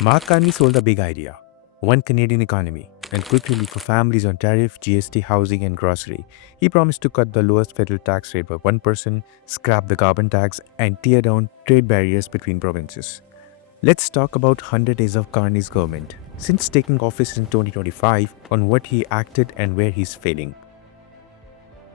Mark Carney sold a big idea: one Canadian economy, and quick relief for families on tariff, GST, housing, and grocery. He promised to cut the lowest federal tax rate by 1%, scrap the carbon tax, and tear down trade barriers between provinces. Let's talk about 100 days of Carney's government, since taking office in 2025, on what he acted and where he's failing.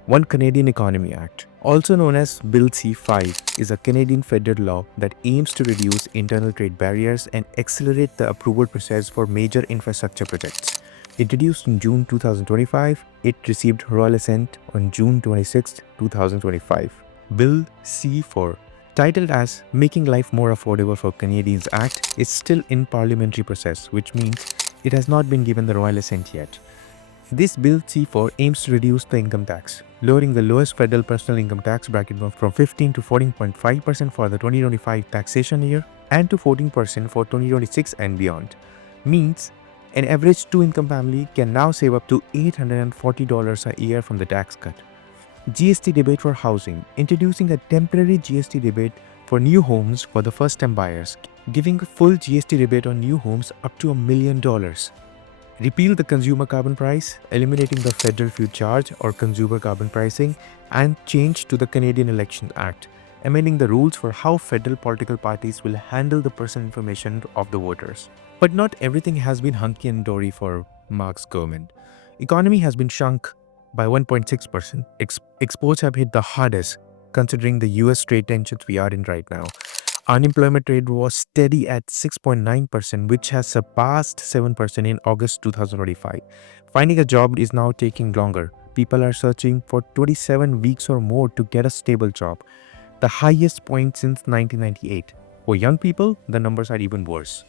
One Canadian Economy Act, also known as Bill C-5, is a Canadian federal law that aims to reduce internal trade barriers and accelerate the approval process for major infrastructure projects. Introduced in June 2025, it received royal assent on June 26, 2025. Bill C-4, titled as Making Life More Affordable for Canadians Act, is still in parliamentary process, which means it has not been given the royal assent yet. This Bill C-4 aims to reduce the income tax, lowering the lowest federal personal income tax bracket from 15 to 14.5% for the 2025 taxation year and to 14% for 2026 and beyond. Means an average two-income family can now save up to $840 a year from the tax cut. GST rebate for housing, introducing a temporary GST rebate for new homes for the first-time buyers, giving a full GST rebate on new homes up to $1 million. Repeal the consumer carbon price, eliminating the federal fuel charge or consumer carbon pricing, and change to the Canadian Elections Act, amending the rules for how federal political parties will handle the personal information of the voters. But not everything has been hunky and dory for Mark's government. Economy has been shrunk by 1.6%. Exports have hit the hardest, considering the US trade tensions we are in right now. Unemployment rate was steady at 6.9%, which has surpassed 7% in August 2025. Finding a job is now taking longer. People are searching for 27 weeks or more to get a stable job, the highest point since 1998. For young people, the numbers are even worse.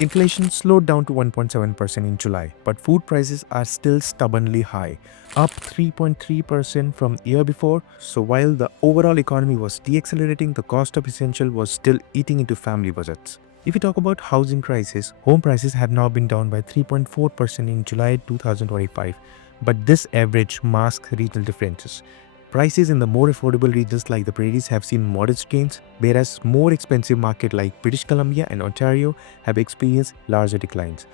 Inflation slowed down to 1.7% in July, but food prices are still stubbornly high, up 3.3% from the year before. So while the overall economy was deaccelerating, the cost of essential was still eating into family budgets. If we talk about housing crisis, home prices have now been down by 3.4% in July 2025, but this average masks regional differences. Prices in the more affordable regions like the prairies have seen modest gains, whereas more expensive markets like British Columbia and Ontario have experienced larger declines.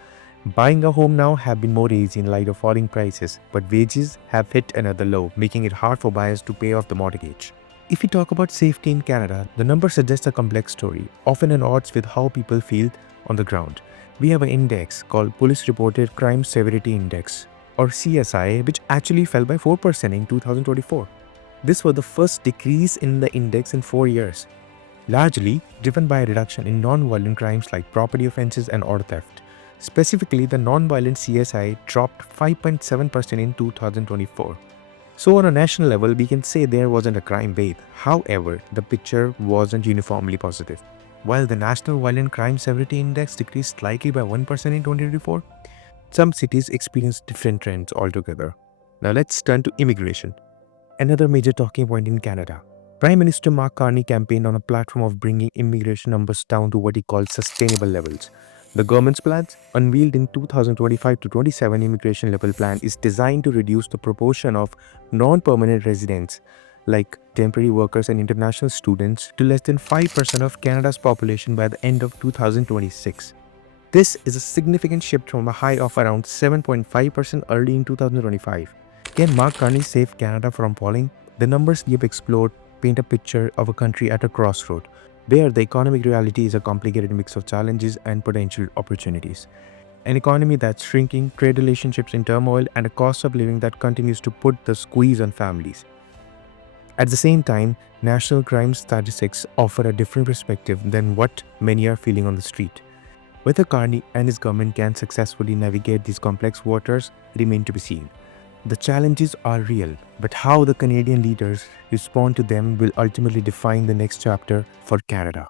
Buying a home now have been more easy in light of falling prices, but wages have hit another low, making it hard for buyers to pay off the mortgage. If we talk about safety in Canada, the numbers suggest a complex story, often at odds with how people feel on the ground. We have an index called Police Reported Crime Severity Index, or CSI, which actually fell by 4% in 2024. This was the first decrease in the index in 4 years, largely driven by a reduction in non-violent crimes like property offenses and auto theft. Specifically, the non-violent CSI dropped 5.7% in 2024. So on a national level, we can say there wasn't a crime wave. However, the picture wasn't uniformly positive. While the National Violent Crime Severity Index decreased slightly by 1% in 2024, some cities experienced different trends altogether. Now let's turn to immigration, another major talking point in Canada. Prime Minister Mark Carney campaigned on a platform of bringing immigration numbers down to what he called sustainable levels. The government's plans, unveiled in 2025 to 27 immigration level plan, is designed to reduce the proportion of non-permanent residents like temporary workers and international students to less than 5% of Canada's population by the end of 2026. This is a significant shift from a high of around 7.5% early in 2025. Can Mark Carney save Canada from falling? The numbers we have explored paint a picture of a country at a crossroad, where the economic reality is a complicated mix of challenges and potential opportunities. An economy that's shrinking, trade relationships in turmoil, and a cost of living that continues to put the squeeze on families. At the same time, national crime statistics offer a different perspective than what many are feeling on the street. Whether Carney and his government can successfully navigate these complex waters remain to be seen. The challenges are real, but how the Canadian leaders respond to them will ultimately define the next chapter for Canada.